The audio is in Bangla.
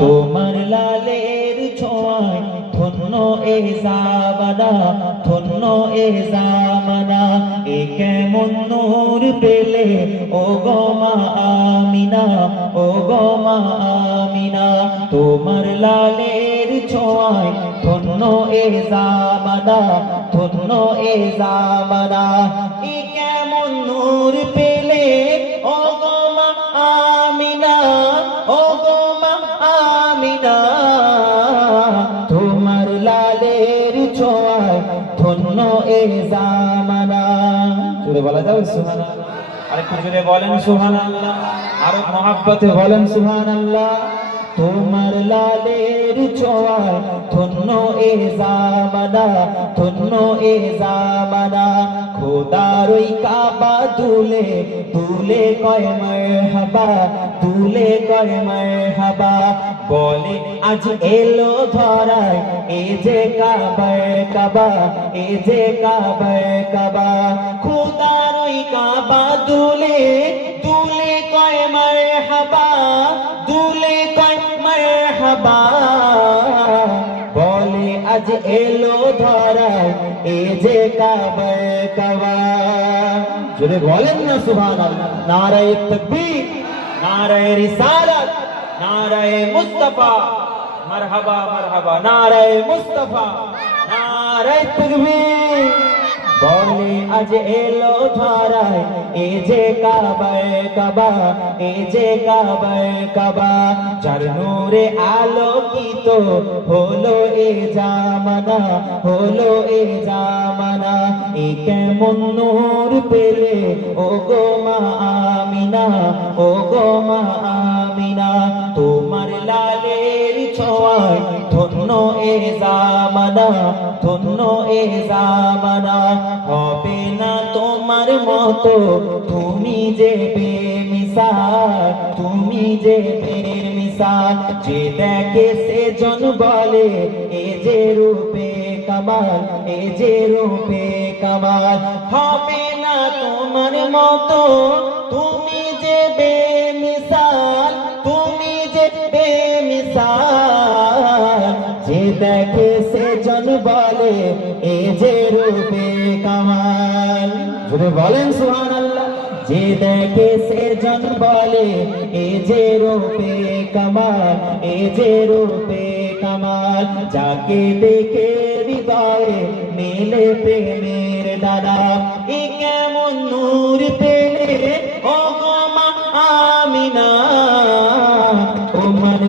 তোমার লালের ছোঁয়ায় ধন্য এ জামানা, ধন্য এ জামানা। এ কেমন নূর পেলে ও গো মা আমিনা, ও গো মা আমিনা। তোমার লালের ছোঁয়ায় ধন্য এ জামানা, ধন্য এ জামানা। এ কেমন নূর পেলে ও গো মা আমিনা, ও গো মা আমিনা। তোমার লালের ছোঁয়ায় ধন্য এ জামানা। জোরে বলা যাবে সুবহানাল্লাহ? আরেকটু জোরে বলেন সুবহানাল্লাহ, আরো মহব্বতে বলেন সুবহানাল্লাহ। তোমার লালের ছোঁয়ায় ধন্য এ জামানা, ধন্য এ জামানা। খোদার ওই কাবা দুলে দুলে কয় মারহাবা, দুলে কয় মারহাবা। বলে আজ এলো ধরায় এ যে কাবার কাবা, এ যে কাবার কাবা। খোদার ওই কাবা দুলে দুলে কয় মারহাবা, দুলে কয় মারহাবা। বলে আজ এলো ধরায় এ যে কাবার কাবা। জোরে বলেন না সুবহানাল্লাহ। নারায়ে তাকবীর, নারায়ে রিসালাত, নারায়ে মুস্তাফা। মারহাবা মারহাবা, নারায়ে মুস্তাফা, নারায়ে তাকবীর। বলে আজ এলো ধরায় এ যে কাবার কাবা, এ যে কাবার কাবা। যার নূরে আলোকিত হলো এ জামানা, হলো এ জামানা। এ কেমন নূর পেলে ও গো মা আমিনা, ও গো মা আমিনা। তোমার লালের ছোঁয়ায় ধন্য এ জামানা, ধন্য এ জামানা। হবে না তোমার মতো তুমি যে বেমিসাল, তুমি যে বেমিসাল। যে দেখে সে জন বলে এ যে রূপে কামাল, এ যে রূপে কামাল। হবে না তোমার মতো তুমি যে বেমিসাল, তুমি যে বেমিসাল। যে দেখে সে জন বলে এ যে রূপে কামাল। জোরে বলেন সুবহানাল্লাহ। যে দেখে সে জন বলে এ যে রূপে কামাল, এ যে রূপে কামাল। যাকে দেখে হৃদয়ে মেলে প্রেমের দাদা। এ কেমন নূর পেলে